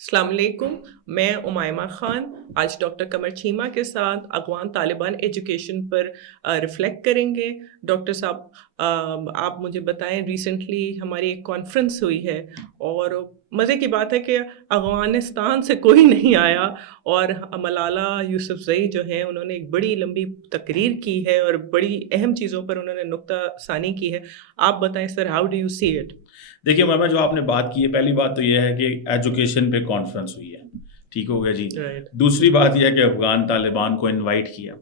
السلام علیکم، میں امائمہ خان آج ڈاکٹر قمر چیمہ کے ساتھ افغان طالبان ایجوکیشن پر ریفلیکٹ کریں گے۔ ڈاکٹر صاحب، آپ مجھے بتائیں، ریسنٹلی ہماری ایک کانفرنس ہوئی ہے اور مزے کی بات ہے کہ افغانستان سے کوئی نہیں آیا، اور ملالہ یوسفزئی جو ہیں انہوں نے ایک بڑی لمبی تقریر کی ہے اور بڑی اہم چیزوں پر انہوں نے نکتہ ثانی کی ہے۔ آپ بتائیں sir, how do you see it? دیکھیے محمد، جو آپ نے بات کی ہے، پہلی بات تو یہ ہے کہ ایجوکیشن پہ کانفرنس ہوئی ہے، ٹھیک ہو گیا جی۔ رائٹ۔ دوسری بات یہ ہے کہ افغان طالبان کو انوائٹ کیا۔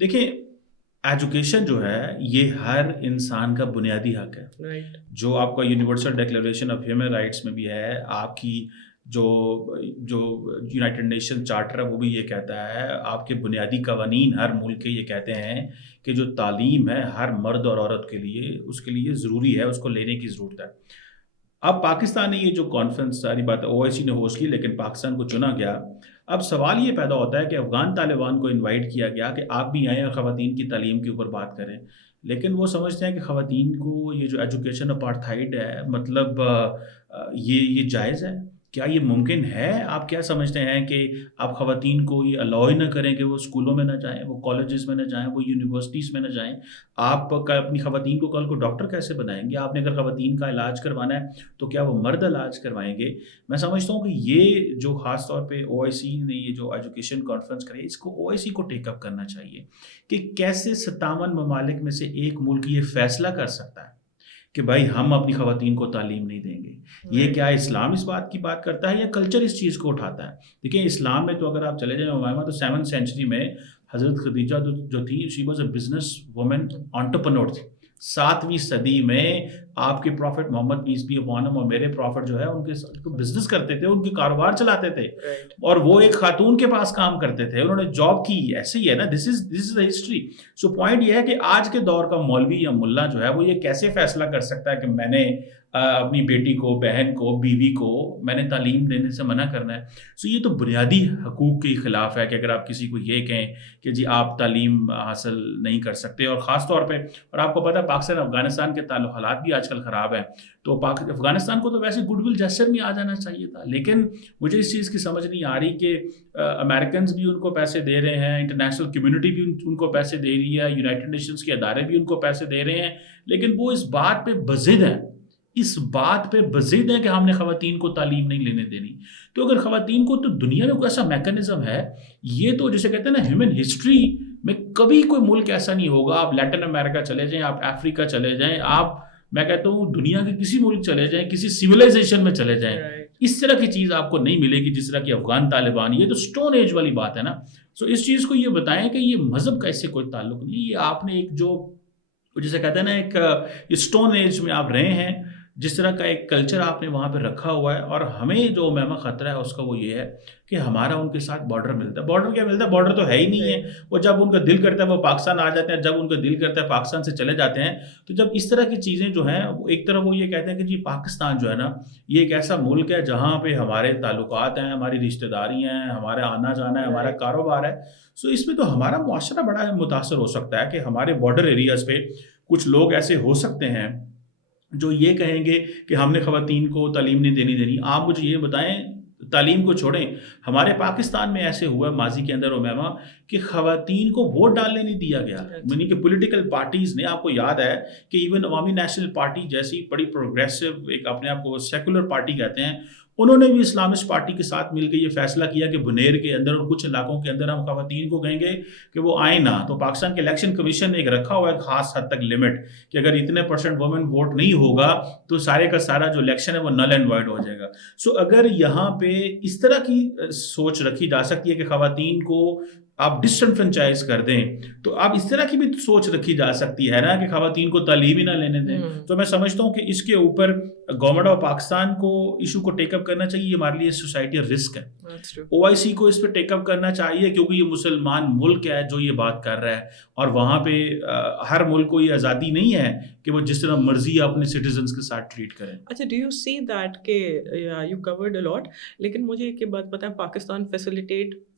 دیکھیں، ایجوکیشن جو ہے یہ ہر انسان کا بنیادی حق ہے، رائٹ۔ جو آپ کا universal declaration of human rights میں بھی ہے، آپ کی جو جو یونائٹڈ نیشن چارٹر ہے وہ بھی یہ کہتا ہے، آپ کے بنیادی قوانین ہر ملک کے یہ کہتے ہیں کہ جو تعلیم ہے ہر مرد اور عورت کے لیے، اس کے لیے ضروری ہے، اس کو لینے کی ضرورت ہے۔ اب پاکستان نے یہ جو کانفرنس، ساری بات او آئی سی نے ہوسٹ کی لیکن پاکستان کو چنا گیا۔ اب سوال یہ پیدا ہوتا ہے کہ افغان طالبان کو انوائٹ کیا گیا کہ آپ بھی آئیں اور خواتین کی تعلیم کے اوپر بات کریں، لیکن وہ سمجھتے ہیں کہ خواتین کو یہ جو ایجوکیشن اپارتھائڈ ہے، مطلب یہ جائز ہے؟ کیا یہ ممکن ہے؟ آپ کیا سمجھتے ہیں کہ آپ خواتین کو یہ الاؤ ہی نہ کریں کہ وہ اسکولوں میں نہ جائیں، وہ کالجز میں نہ جائیں، وہ یونیورسٹیز میں نہ جائیں؟ آپ اپنی خواتین کو کل کو ڈاکٹر کیسے بنائیں گے؟ آپ نے اگر خواتین کا علاج کروانا ہے تو کیا وہ مرد علاج کروائیں گے؟ میں سمجھتا ہوں کہ یہ جو خاص طور پہ او آئی سی نے یہ جو ایجوکیشن کانفرنس کری، اس کو او آئی سی کو ٹیک اپ کرنا چاہیے کہ کیسے 57 ممالک میں سے ایک ملک یہ فیصلہ کر سکتا ہے کہ بھائی ہم اپنی خواتین کو تعلیم نہیں دیں گے۔ یہ کیا اسلام اس بات کی بات کرتا ہے یا کلچر اس چیز کو اٹھاتا ہے؟ دیکھیں، اسلام میں تو اگر آپ چلے جائیں امامہ، تو 7th سینچری میں حضرت خدیجہ جو تھی، she was a business woman, entrepreneur تھی۔ 7ویں صدی میں آپ کے prophet Muhammad peace be upon him اور میرے پروفٹ جو ہے ان کے بزنس کرتے تھے، ان کے کاروبار چلاتے تھے، اور وہ ایک خاتون کے پاس کام کرتے تھے، انہوں نے جاب کی۔ ایسے ہی ہے نا، دس از دا ہسٹری۔ سو پوائنٹ یہ ہے کہ آج کے دور کا مولوی یا ملا جو ہے وہ یہ کیسے فیصلہ کر سکتا ہے کہ میں نے اپنی بیٹی کو، بہن کو، بیوی کو میں نے تعلیم دینے سے منع کرنا ہے؟ سو یہ تو بنیادی حقوق کے خلاف ہے کہ اگر آپ کسی کو یہ کہیں کہ جی آپ تعلیم حاصل نہیں کر سکتے، اور خاص طور پہ، اور آپ کو پتہ ہے پاکستان افغانستان کے تعلق حالات بھی آج کل خراب ہیں، تو افغانستان کو تو ویسے گڈ ول جیسچر میں آ جانا چاہیے تھا، لیکن مجھے اس چیز کی سمجھ نہیں آ رہی کہ امریکنز بھی ان کو پیسے دے رہے ہیں، انٹرنیشنل کمیونٹی بھی ان کو پیسے دے رہی ہے، یونائٹڈ نیشنز کے ادارے بھی ان کو پیسے دے رہے ہیں، لیکن وہ اس بات پہ بضد ہیں، اس بات پہ بضد ہے کہ ہم نے خواتین کو تعلیم نہیں لینے دینی۔ تو اگر خواتین کو، تو دنیا میں کوئی ایسا میکانزم ہے، یہ تو جسے کہتے ہیں نا ہیومن ہسٹری میں کبھی کوئی ملک ایسا نہیں ہوگا، آپ لیٹن امریکہ چلے جائیں، آپ افریقہ چلے جائیں، آپ، میں کہتا ہوں دنیا کے کسی ملک چلے جائیں، کسی سیولائزیشن میں چلے جائیں، اس طرح کی چیز آپ کو نہیں ملے گی جس طرح کی افغان طالبان۔ یہ تو سٹون ایج والی بات ہے نا۔ سو اس چیز کو یہ بتائیں کہ یہ مذہب کا اس سے کوئی تعلق نہیں، یہ آپ نے ایک جو جسے کہتے ہیں نا ایک سٹون ایج میں آپ رہے ہیں، جس طرح کا ایک کلچر آپ نے وہاں پہ رکھا ہوا ہے، اور ہمیں جو محمد خطرہ ہے اس کا وہ یہ ہے کہ ہمارا ان کے ساتھ بارڈر ملتا ہے۔ بارڈر کیا ملتا ہے؟ بارڈر تو ہے ہی نہیں ہے۔ وہ جب ان کا دل کرتا ہے وہ پاکستان آ جاتے ہیں، جب ان کا دل کرتا ہے پاکستان سے چلے جاتے ہیں۔ تو جب اس طرح کی چیزیں جو ہیں، ایک طرف وہ یہ کہتے ہیں کہ جی پاکستان جو ہے نا، یہ ایک ایسا ملک ہے جہاں پہ ہمارے تعلقات ہیں، ہماری رشتہ داریاں ہیں، ہمارا آنا جانا ہے، ہمارا کاروبار ہے۔ سو اس میں تو ہمارا معاشرہ بڑا متاثر ہو سکتا ہے کہ ہمارے بارڈر ایریاز پہ کچھ لوگ ایسے ہو سکتے ہیں جو یہ کہیں گے کہ ہم نے خواتین کو تعلیم نہیں دینی۔ آپ مجھے یہ بتائیں، تعلیم کو چھوڑیں، ہمارے پاکستان میں ایسے ہوا ہے ماضی کے اندر امامہ کہ خواتین کو ووٹ ڈالنے نہیں دیا گیا، یعنی کہ پولیٹیکل پارٹیز نے، آپ کو یاد ہے کہ ایون عوامی نیشنل پارٹی جیسی بڑی پروگریسو، ایک اپنے آپ کو سیکولر پارٹی کہتے ہیں، انہوں نے بھی اسلامسٹ پارٹی کے ساتھ مل کے یہ فیصلہ کیا کہ بنیر کے اندر اور کچھ علاقوں کے اندر ہم خواتین کو کہیں گے کہ وہ آئیں نہ۔ تو پاکستان کے الیکشن کمیشن نے ایک رکھا ہوا ہے خاص حد تک لمٹ کہ اگر اتنے % وومن ووٹ نہیں ہوگا تو سارے کا سارا جو الیکشن ہے وہ نل اینڈ وائڈ ہو جائے گا۔ سو اگر یہاں پہ اس طرح کی سوچ رکھی جا سکتی ہے کہ خواتین کو آپ ڈسنفرنچائز کر دیں، تو آپ اس طرح کی بھی سوچ رکھی جا سکتی ہے نا کہ خواتین کو تعلیم ہی نہ لینے دیں۔ تو میں سمجھتا ہوں کہ اس کے اوپر گورنمنٹ آف پاکستان کو ایشو کو ٹیک اپ کرنا چاہیے، یہ ہمارے لیے سوسائٹی رسک ہے۔ او آئی سی کو اس پہ ٹیک اپ کرنا چاہیے کیونکہ یہ مسلمان ملک ہے جو یہ بات کر رہا ہے، اور وہاں پہ ہر ملک کو یہ آزادی نہیں ہے کہ وہ جس طرح مرضی اپنے سٹیزنز کے ساتھ ٹریٹ کریں۔ اچھا، ڈو یو سی دیٹ کہ یو کورڈ اے لاٹ، لیکن مجھے ایک بات بتائیں، Pakistan facilitate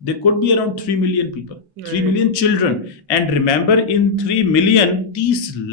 There could be around 3 million people, 3 million children, and remember in 3 million 30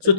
so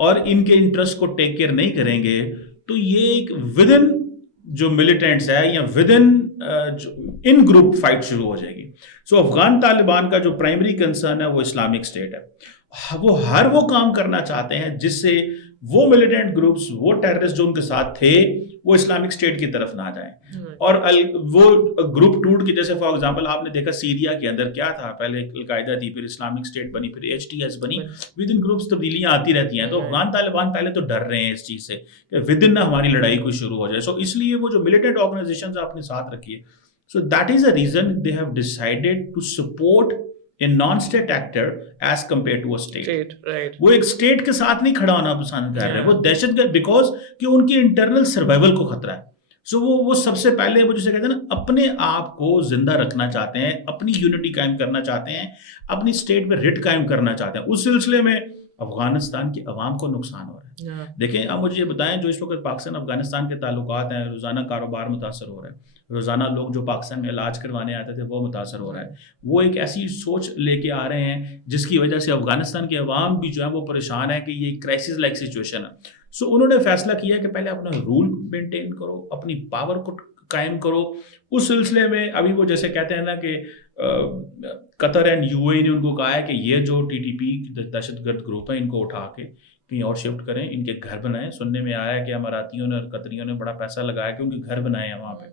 اور ان کے انٹرسٹ کو ٹیک کیئر نہیں کریں گے تو یہ ایک ود ان جو ملیٹنٹس ہے یا ود ان گروپ فائٹ شروع ہو جائے گی. سو افغان طالبان کا جو پرائمری کنسرن ہے وہ اسلامک اسٹیٹ ہے. وہ ہر وہ کام کرنا چاہتے ہیں جس سے وہ ملیٹنٹ گروپس وہ ٹیررسٹ جو ان کے ساتھ تھے وہ اسلامک اسٹیٹ کی طرف نہ جائیں. اور وہ گروپ ٹوٹ کے جیسے فار ایگزامپل آپ نے دیکھا سیریا کے اندر کیا تھا, پہلے القاعدہ تھی, پھر اسلامک اسٹیٹ بنی, پھر ایچ ٹی ایس بنی. ود ان گروپس تبدیلیاں آتی رہتی ہیں. تو افغان طالبان پہلے تو ڈر رہے ہیں اس چیز سے کہ ود ان نہ ہماری لڑائی کوئی شروع ہو جائے. سو اس لیے وہ جو ملیٹنٹ آرگنائزیشنز آپ نے ساتھ رکھی ہے, so that is a reason they have decided to support a non state actor as compare to a state. وہ ایک اسٹیٹ کے ساتھ نہیں کھڑا ہونا پسند کر رہے ہیں, وہ دہشت گرد, بیکاز کہ ان کی انٹرنل سروائیول کو خطرہ ہے. سو وہ سب سے پہلے وہ جسے کہتے ہیں نا اپنے آپ کو زندہ رکھنا چاہتے ہیں, اپنی یونٹی قائم کرنا چاہتے ہیں, اپنی اسٹیٹ میں رٹ قائم کرنا چاہتے ہیں. اس سلسلے میں افغانستان کی عوام کو نقصان ہو رہا ہے. دیکھیں آپ مجھے یہ بتائیں, جو اس وقت پاکستان افغانستان کے تعلقات ہیں, روزانہ کاروبار متاثر ہو رہا ہے, روزانہ لوگ جو پاکستان میں علاج کروانے آتے تھے وہ متاثر ہو رہا ہے. وہ ایک ایسی سوچ لے کے آ رہے ہیں جس کی وجہ سے افغانستان کے عوام بھی جو ہے وہ پریشان ہے کہ یہ ایک کرائسس لائک سچویشن ہے. سو انہوں نے فیصلہ کیا کہ پہلے اپنا رول مینٹین کرو, اپنی پاور کو قائم کرو. اس سلسلے میں ابھی وہ جیسے کہتے ہیں نا کہ قطر اینڈ یو اے نے ان کو کہا ہے کہ یہ جو ٹی ٹی پی دہشت گرد گروپ ہے ان کو اٹھا کے کہیں اور شفٹ کریں, ان کے گھر بنائیں. سننے میں آیا ہے کہ اماراتیوں نے اور قطریوں نے بڑا پیسہ لگایا کہ ان کے گھر بنائے ہیں وہاں پہ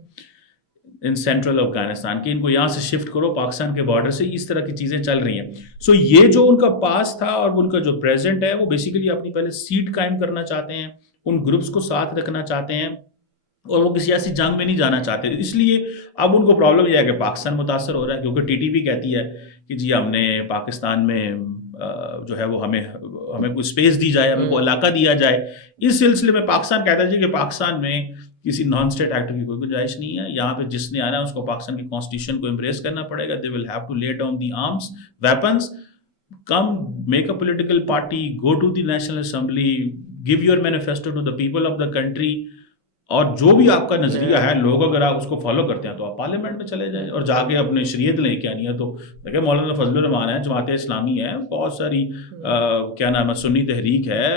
ان سینٹرل افغانستان کے, ان کو یہاں سے شفٹ کرو پاکستان کے بارڈر سے. اس طرح کی چیزیں چل رہی ہیں. سو یہ جو ان کا پاس تھا اور ان کا جو پریزنٹ ہے وہ بیسیکلی اپنی پہلے سیٹ قائم کرنا چاہتے ہیں, ان گروپس کو ساتھ رکھنا چاہتے ہیں, اور وہ کسی ایسی جنگ میں نہیں جانا چاہتے. اس لیے اب ان کو پرابلم یہ ہے کہ پاکستان متاثر ہو رہا ہے کیونکہ ٹی ٹی پی کہتی ہے کہ جی ہم نے پاکستان میں جو ہے وہ ہمیں کوئی اسپیس دی جائے, ہمیں کوئی علاقہ دیا جائے. اس سلسلے میں پاکستان کہتا ہے جی کہ پاکستان میں کسی نان اسٹیٹ ایکٹر کی کوئی گنجائش نہیں ہے. یہاں پہ جس نے آنا ہے اس کو پاکستان کی کانسٹیٹیوشن کو امبریس کرنا پڑے گا. They will have to lay down the arms weapons, come make a political party, go to the national assembly, give your manifesto to the people of the country, اور جو بھی آپ کا نظریہ ہے لوگ اگر آپ اس کو فالو کرتے ہیں تو آپ پارلیمنٹ میں چلے جائیں اور جا کے اپنے شریعت لے کے آنی ہے. تو دیکھیں مولانا فضل الرحمان ہے, جماعت اسلامی ہے, بہت ساری کیا نام ہے سنی تحریک ہے,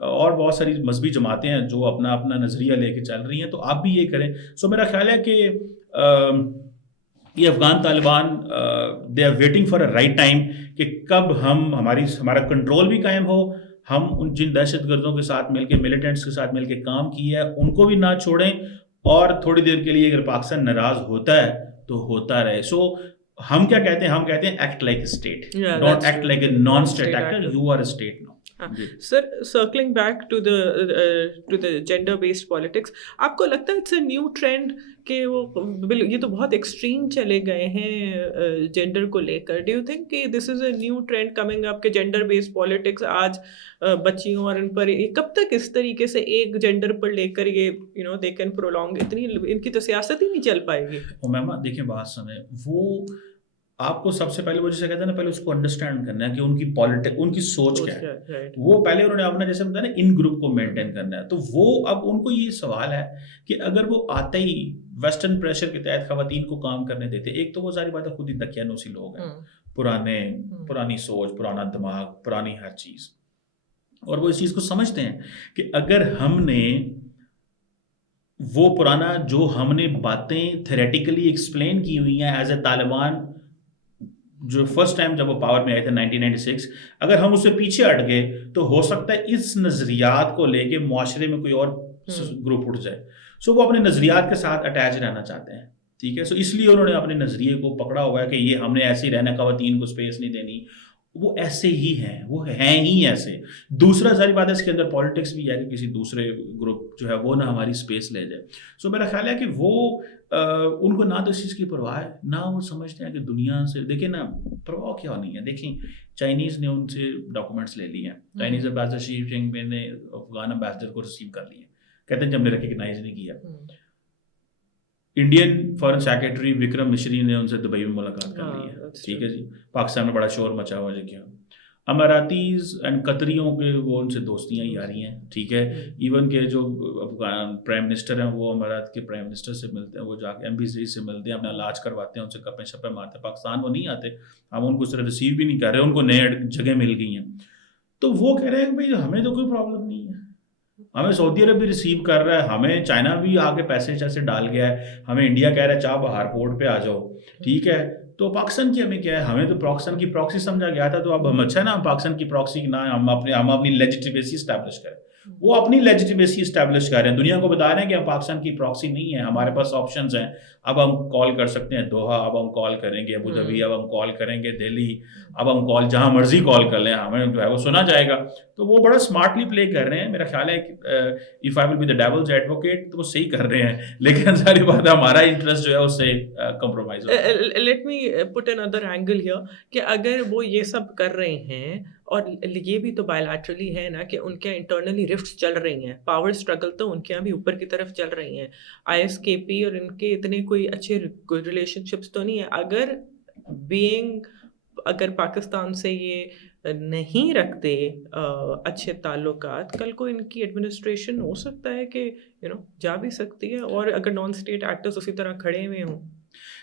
اور بہت ساری مذہبی جماعتیں ہیں جو اپنا اپنا نظریہ لے کے چل رہی ہیں. تو آپ بھی یہ کریں. سو میرا خیال ہے کہ یہ Afghan Taliban they are waiting for a right time کہ کب ہمارا کنٹرول بھی قائم ہو, ہم ان جن دہشت گردوں کے ساتھ مل کے, ملیٹنٹس کے ساتھ مل کے کام کیا ہے ان کو بھی نہ چھوڑیں, اور تھوڑی دیر کے لیے اگر پاکستان ناراض ہوتا ہے تو ہوتا رہے. سو ہم کیا کہتے ہیں, ہم کہتے ہیں act like a state, don't act like a non state actor, you are a state now. Sir circling back to the gender based politics, آپ کو لگتا ہے اٹس اے نیو ٹرینڈ کہ وہ یہ تو بہت ایکسٹریم چلے گئے ہیں جینڈر کو لے کر. ڈو یو تھنک کہ this is a new trend coming up کہ جینڈر بیسڈ پالیٹکس آج بچیوں اور ان پر کب تک اس طریقے سے ایک جینڈر پر لے کر یہ دے کین پرولونگ, اتنی ان کی تو سیاست ہی نہیں چل پائے گی. میم دیکھیں بات سنیں, وہ آپ کو سب سے پہلے وہ جیسے کہتے ہیں نا پہلے اس کو انڈرسٹینڈ کرنا ہے کہ ان کی پالیٹک, ان کی سوچ کیا ہے. وہ پہلے انہوں نے اپنا جیسے بتایا نا ان گروپ کو مینٹین کرنا ہے. تو وہ اب ان کو یہ سوال ہے کہ اگر وہ آتے ہی ویسٹرن پریشر کے تحت خواتین کو کام کرنے دیتے, ایک تو وہ ظاہر بات ہے خود ہی دقیانوسی لوگ ہیں, پرانی سوچ, پرانا دماغ, پرانی ہر چیز, اور وہ اس چیز کو سمجھتے ہیں کہ اگر ہم نے وہ پرانا جو ہم نے باتیں تھیریٹیکلی ایکسپلین کی ہوئی ہیں ایز اے طالبان جو فرسٹ ٹائم جب وہ پاور میں آئے تھے 1996, اگر ہم اس سے پیچھے ہٹ گئے تو ہو سکتا ہے اس نظریات کو لے کے معاشرے میں کوئی اور گروپ اٹھ جائے. سو وہ اپنے نظریات کے ساتھ اٹیچ رہنا چاہتے ہیں, ٹھیک ہے. سو اس لیے انہوں نے اپنے نظریے کو پکڑا ہوا ہے کہ یہ ہم نے ایسے ہی رہنا, خواتین کو اسپیس نہیں دینی. وہ ایسے ہی ہیں, وہ ہیں ہی ایسے. دوسرا ظاہر بات ہے اس کے اندر پالیٹکس بھی ہے کہ کسی دوسرے گروپ جو ہے وہ نہ ہماری اسپیس لے جائے. سو میرا خیال ہے کہ وہ ان کو نہ تو اس چیز کی پرواہ ہے, نہ وہ سمجھتے ہیں کہ دنیا سے دیکھیں نا پرواہ کیا نہیں ہے. دیکھیں چائنیز نے ان سے ڈاکومنٹس لے لیے ہیں, چائنیز امبیسڈر شی جنگ پنگ نے افغان امبیسڈر کو ریسیو کر لیا, کہتے ہیں جب نے ریکگنائز نہیں کیا. انڈین فارن سیکرٹری وکرم مشری نے ان سے دبئی میں ملاقات کر لی ہے, ٹھیک ہے جی. پاکستان میں بڑا شور مچا ہوا ہے. اماراتیز اینڈ قطریوں کے وہ ان سے دوستیاں یاری ہیں, ٹھیک ہے. ایون کہ جو افغان پرائم منسٹر ہیں وہ امارات کے پرائم منسٹر سے ملتے ہیں, وہ جا کے ایمبیسی سے ملتے ہیں, اپنا علاج کرواتے ہیں, ان سے گپیں شپیں مارتے ہیں. پاکستان وہ نہیں آتے, ہم ان کو اس طرح ریسیو بھی نہیں کر رہے, ان کو نئے جگہ مل گئی ہیں. تو وہ کہہ رہے ہیں کہ بھائی ہمیں تو کوئی پرابلم نہیں ہے, ہمیں سعودی عرب بھی ریسیو کر رہا ہے, ہمیں چائنا بھی آ کے پیسے جیسے ڈال گیا ہے, ہمیں انڈیا کہہ رہا ہے چاہ باہر پورٹ پہ آ جاؤ, ٹھیک ہے. تو پاکستان کی ہمیں کیا ہے, ہمیں تو پاکستان کی پراکسی سمجھا گیا تھا, تو اب ہم اچھا ہے نا, ہم پاکستان کی پراکسی نہ ہم اپنی لیجیٹیمیسی اسٹیبلش کریں. وہ اپنی لیجیٹیمیسی اسٹیبلش کر رہے ہیں, دنیا کو بتا رہے ہیں کہ ہم پاکستان کی پراکسی نہیں ہے, ہمارے پاس آپشنز ہیں. اب ہم کال کر سکتے ہیں دوحہ, اب ہم کال کریں گے ابو ظبی, اب ہم کال کریں گے دہلی, اب ہم کال جہاں مرضی کال کر لیں, ہمیں جو ہے وہ سنا جائے گا. تو وہ بڑا اسمارٹلی پلے کر رہے ہیں. میرا خیال ہے کہ if I will be the devil's advocate تو وہ صحیح کر رہے ہیں, لیکن ساری بات ہے ہمارا انٹرسٹ جو ہے اس سے کمپرومائز ہوتا ہے. Let me put another angle here کہ اگر وہ یہ سب کر رہے ہیں اور یہ بھی تو بائیلیٹرلی ہے نا کہ ان کے انٹرنلی رفٹس چل رہی ہیں, پاور اسٹرگل تو ان کے یہاں بھی اوپر کی طرف چل رہی ہیں. ISKP اور ان کے اتنے کوئی اچھے ریلیشن شپس تو نہیں ہیں. اگر پاکستان سے یہ نہیں رکھتے اچھے تعلقات, کل کو ان کی ایڈمنسٹریشن ہو سکتا ہے کہ جا بھی سکتی ہے, اور اگر نان اسٹیٹ ایکٹرز اسی طرح کھڑے ہوئے ہوں.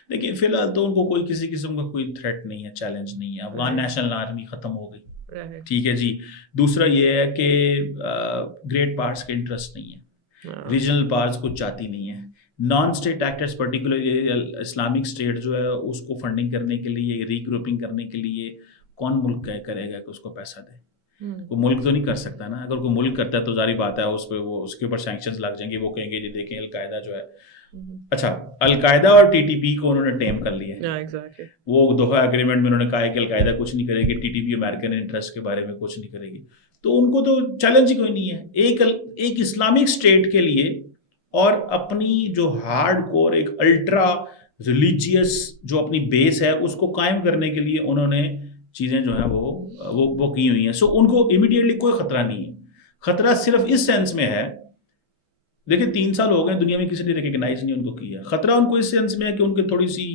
لیکن فی الحال تو ان کو کوئی کسی قسم کا کوئی تھریٹ نہیں ہے, چیلنج نہیں ہے. افغان نیشنل آرمی ختم ہو گئی, ٹھیک ہے جی. دوسرا یہ ہے کہ گریٹ پارٹس کے انٹرسٹ نہیں ہے, ریجنل پارٹس کچھ چاہتی نہیں ہے. Non state actors particularly Islamic state جو ہے اس کو فنڈنگ کرنے کے لیے, ری گروپنگ کرنے کے لیے کون ملک کرے گا کہ اس کو پیسہ دے؟ کوئی ملک تو نہیں کر سکتا نا. اگر کوئی ملک کرتا ہے تو ظاہری بات ہے اس پہ وہ اس کے اوپر سینکشنز لگ جائیں گے. وہ کہیں گے جی دیکھیں القاعدہ جو ہے, اچھا القاعدہ اور TTP کو انہوں نے ٹیم کر لیا ہے. وہ دوحہ ایگریمنٹ میں انہوں نے کہا ہے کہ القاعدہ کچھ نہیں کرے گی, TTP امریکن انٹرسٹ کے بارے میں کچھ نہیں کرے گی. تو ان کو تو چیلنج ہی کوئی نہیں ہے. ایک اسلامک اسٹیٹ کے لیے اور اپنی جو ہارڈ کور ایک الٹرا ریلیجیس جو اپنی بیس ہے اس کو قائم کرنے کے لیے انہوں نے چیزیں جو ہیں وہ کی ہوئی ہیں. سو ان کو امیڈیٹلی کوئی خطرہ نہیں ہے. خطرہ صرف اس سینس میں ہے, دیکھیں 3 سال ہو گئے دنیا میں کسی نے ریکگنائز نہیں ان کو کیا. خطرہ ان کو اس سینس میں ہے کہ ان کی تھوڑی سی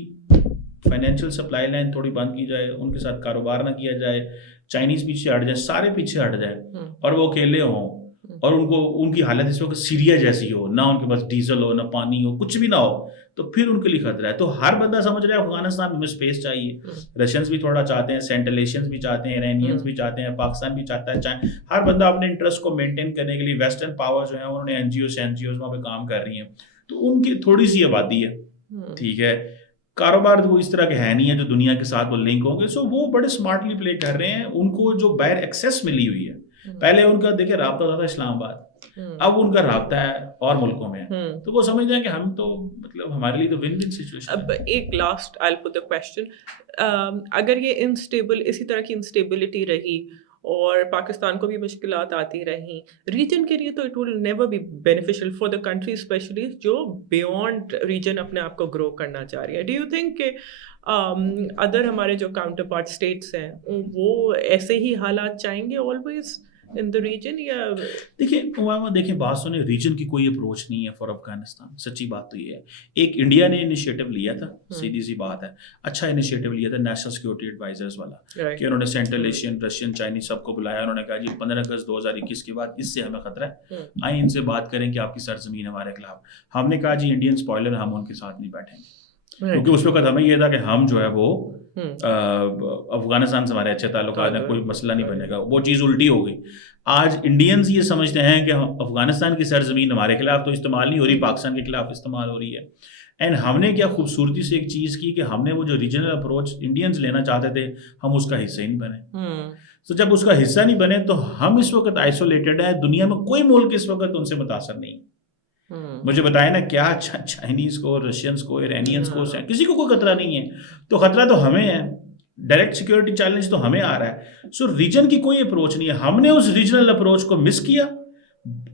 فائنینشیل سپلائی لائن تھوڑی بند کی جائے, ان کے ساتھ کاروبار نہ کیا جائے, چائنیز پیچھے ہٹ جائے, سارے پیچھے ہٹ جائے اور وہ اکیلے ہوں, اور ان کی حالت اس وقت سیریا جیسی ہو, نہ ان کے پاس ڈیزل ہو, نہ پانی ہو, کچھ بھی نہ ہو, تو پھر ان کے لیے خطرہ ہے. تو ہر بندہ سمجھ رہا ہے افغانستان میں اسپیس چاہیے, رشینز بھی تھوڑا چاہتے ہیں, سینٹرل ایشینز بھی چاہتے ہیں, ایرانیئنز بھی چاہتے ہیں, پاکستان بھی چاہتا ہے, ہر بندہ اپنے انٹرسٹ کو مینٹین کرنے کے لیے ویسٹرن پاور جو ہے انہوں نے NGOs وہاں پہ کام کر رہی ہیں, تو ان کی تھوڑی سی آبادی ہے, ٹھیک ہے. کاروبار وہ اس طرح کے ہے نہیں ہے جو دنیا کے ساتھ وہ لنک ہوں گے. سو وہ بڑے اسمارٹلی پلے کر رہے ہیں. ان کو جو باہر ایکسیس ملی ہوئی ہے, پہلے ان کا دیکھیں رابطہ ہوتا تھا اسلام آباد, اب ان کا رابطہ ہے اور ملکوں میں, تو وہ سمجھ جائیں کہ ہم تو مطلب ہمارے لیے تو ون ون سچویشن. اب ایک last I'll put the question, اگر یہ انسٹیبل اسی طرح کی انسٹیبلٹی رہی اور پاکستان کو بھی مشکلات آتی رہیں, ریجن کے لیے تو it will never be beneficial for the country especially جو بیونڈ ریجن اپنے آپ کو گرو کرنا چاہ رہی ہے. ڈو یو تھنک کہ ادر ہمارے جو کاؤنٹر پارٹ اسٹیٹس ہیں وہ ایسے ہی حالات چاہیں گے آلویز in the region, یا دیکھیں بات سنیں, ریجن کی کوئی اپروچ نہیں ہے فار افغانستان. سچی بات تو یہ ہے, ایک انڈیا نے انیشیٹو لیا تھا, سیدھی سی بات ہے, اچھا انیشیٹو لیا تھا نیشنل سیکورٹی ایڈوائزرز والا, کہ انہوں نے سینٹرل ایشین, رشین, چائنیز سب کو بلایا, انہوں نے کہا جی 15 اگست 2021 کے بعد اس سے ہمیں خطرہ ہے, آئیں ان سے بات کریں کہ آپ کی سرزمین ہمارے خلاف. ہم نے کہا جی انڈین اسپوائلر, ہم ان کے ساتھ نہیں بیٹھیں گے, کیونکہ اس وقت ہمیں یہ تھا کہ ہم جو ہے وہ افغانستان سے ہمارے اچھے تعلقات ہیں, کوئی مسئلہ نہیں بنے گا. وہ چیز الٹی ہو گئی. آج انڈینز یہ سمجھتے ہیں کہ افغانستان کی سرزمین ہمارے خلاف تو استعمال نہیں ہو رہی, پاکستان کے خلاف استعمال ہو رہی ہے. اینڈ ہم نے کیا خوبصورتی سے ایک چیز کی کہ ہم نے وہ جو ریجنل اپروچ انڈینز لینا چاہتے تھے, ہم اس کا حصہ ہی نہیں بنے. تو جب اس کا حصہ نہیں بنے تو ہم اس وقت آئسولیٹڈ ہیں. دنیا میں کوئی ملک اس وقت ان سے متاثر نہیں. مجھے بتائیں نا, کیا چائنیز کو, رشینز کو, ایرانیئنز کو, کسی کو کوئی خطرہ نہیں ہے. تو خطرہ تو ہمیں ہے, ڈائریکٹ سیکورٹی چیلنج تو ہمیں آ رہا ہے. سو ریجن کی کوئی اپروچ نہیں ہے. ہم نے اس ریجنل اپروچ کو مس کیا,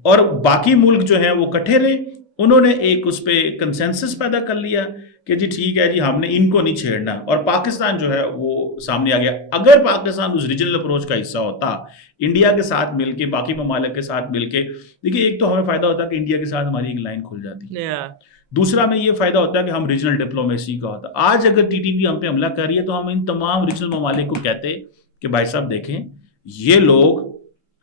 اور باقی ملک جو ہیں وہ کٹھے رہے. انہوں نے ایک اس پہ کنسنسس پیدا کر لیا کہ جی ٹھیک ہے جی ہم نے ان کو نہیں چھیڑنا, اور پاکستان جو ہے وہ سامنے آ گیا. اگر پاکستان اس ریجنل اپروچ کا حصہ ہوتا, انڈیا کے ساتھ مل کے, باقی ممالک کے ساتھ مل کے, دیکھیے ایک تو ہمیں فائدہ ہوتا ہے کہ انڈیا کے ساتھ ہماری ایک لائن کھل جاتی ہے, دوسرا میں یہ فائدہ ہوتا ہے کہ ہم ریجنل ڈپلومیسی کا ہوتا. آج اگر TTP ہم پہ حملہ کر رہی ہے تو ہم ان تمام ریجنل ممالک کو کہتے کہ بھائی صاحب دیکھیں یہ لوگ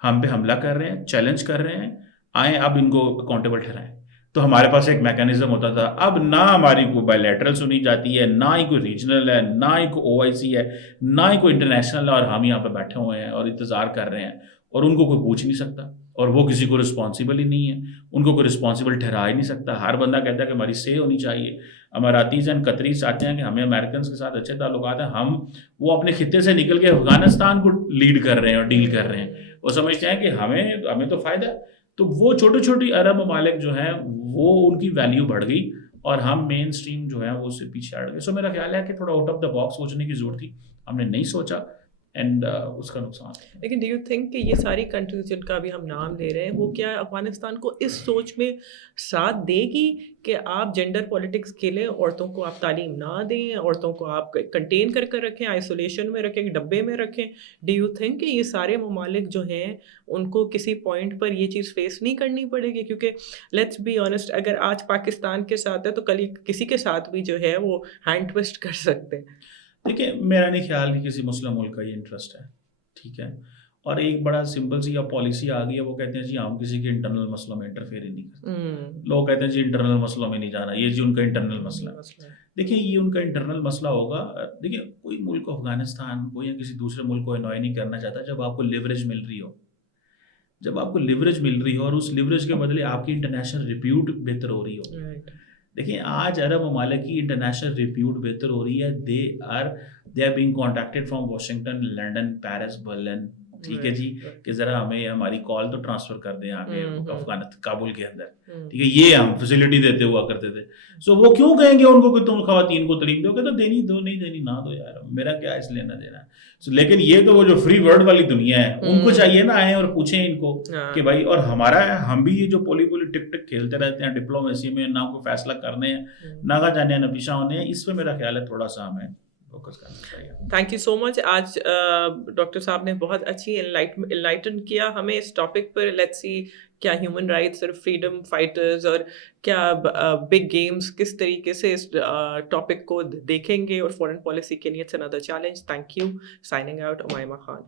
ہم پہ حملہ کر رہے ہیں, چیلنج کر رہے ہیں, آئیں اب ان کو اکاؤنٹیبل ٹھہرائیں. تو ہمارے پاس ایک میکینزم ہوتا تھا. اب نہ ہماری کوئی بائی لیٹرل سنی جاتی ہے, نہ ہی کوئی ریجنل ہے, نہ ہی کوئی OIC ہے, نہ ہی کوئی انٹرنیشنل ہے, اور ہم یہاں پہ بیٹھے ہوئے ہیں اور انتظار کر رہے ہیں. اور ان کو کوئی پوچھ نہیں سکتا اور وہ کسی کو رسپانسیبل ہی نہیں ہے، ان کو کوئی رسپانسیبل ٹھہرا ہی نہیں سکتا. ہر بندہ کہتا ہے کہ ہماری سے ہونی چاہیے. اماراتیز اینڈ قطریز چاہتے ہیں کہ ہمیں امریکنس کے ساتھ اچھے تعلقات ہیں، ہم وہ اپنے خطے سے نکل کے افغانستان کو لیڈ کر رہے ہیں اور ڈیل کر رہے ہیں. وہ سمجھتے ہیں کہ ہمیں تو فائدہ ہے. تو وہ چھوٹی چھوٹی عرب ممالک جو ہیں وہ ان کی ویلیو بڑھ گئی اور ہم مین اسٹریم جو ہے وہ اس سے پیچھے ہٹ گئے. سو میرا خیال ہے کہ تھوڑا آؤٹ آف دا باکس سوچنے کی ضرورت تھی، ہم نے نہیں سوچا اینڈ اس کا نقصان. لیکن ڈو یو تھنک کہ یہ ساری کنٹریز جن کا بھی ہم نام لے رہے ہیں وہ کیا افغانستان کو اس سوچ میں ساتھ دے گی کہ آپ جینڈر پولیٹکس کھیلیں، عورتوں کو آپ تعلیم نہ دیں، عورتوں کو آپ کنٹین کر کر رکھیں، آئسولیشن میں رکھیں، ڈبے میں رکھیں؟ ڈو یو تھنک کہ یہ سارے ممالک جو ہیں ان کو کسی پوائنٹ پر یہ چیز فیس نہیں کرنی پڑے گی؟ کیونکہ لیٹس بی آنیسٹ، اگر آج پاکستان کے ساتھ ہے تو کل کسی کے ساتھ بھی جو ہے وہ ہینڈ ٹوسٹ کر سکتے ہیں. دیکھیں میرا نہیں خیال کہ کسی مسلم ملک کا یہ انٹرسٹ ہے، ٹھیک ہے. اور ایک بڑا سمپل سی اب پالیسی آ گئی ہے، وہ کہتے ہیں جی ہم کسی کے انٹرنل مسئلوں میں انٹرفیئر ہی نہیں کرتے. لوگ کہتے ہیں جی انٹرنل مسئلوں میں نہیں جانا، یہ جی ان کا انٹرنل مسئلہ ہے. دیکھیں یہ ان کا انٹرنل مسئلہ ہوگا. دیکھیں کوئی ملک افغانستان کو یا کسی دوسرے ملک کو انوائے نہیں کرنا چاہتا جب آپ کو لیوریج مل رہی ہو، جب آپ کو لیوریج مل رہی ہو اور اس لیوریج کے بدلے آپ کی انٹرنیشنل ریپیوٹ بہتر ہو رہی ہو. دیکھیں آج عرب ممالک کی انٹرنیشنل ریپیوٹ بہتر ہو رہی ہے. They are being contacted from Washington, London, Paris, Berlin, ٹھیک ہے جی، کہ ذرا ہمیں ہماری کال تو ٹرانسفر کر دیں آگے کابل کے اندر، ٹھیک ہے. یہ ہم فیسلٹی دیتے ہوا کرتے تھے. سو وہ کیوں کہیں گے ان کو کہ تم خواتین کو تعلیم دو؟ کہ تو دینی دو، نہیں دینی نہ دو یار، میرا کیا اس لینا دینا. لیکن یہ تو وہ جو فری ورلڈ والی دنیا ہے ان کو چاہیے نا آئیں اور پوچھیں ان کو کہ بھائی، اور ہم بھی یہ جو پولی ٹک ٹک کھیلتے رہتے ہیں ڈپلومیسی میں، نہ کوئی فیصلہ کرنے ہیں، نہ جانے ہیں، نہ پیچھا ہونے ہیں. اس پہ میرا خیال ہے تھوڑا سا ہمیں فوکس کرنا چاہیے. تھینک یو سو مچ. آج ڈاکٹر صاحب نے بہت اچھی انلائٹن کیا ہمیں اس ٹاپک پر. لیٹس سی کیا ہیومن رائٹس اور فریڈم فائٹرز اور کیا بگ گیمز کس طریقے سے اس ٹاپک کو دیکھیں گے، اور فورن پالیسی کے لیے it's another challenge. Thank you. Signing out, Umaima Khan.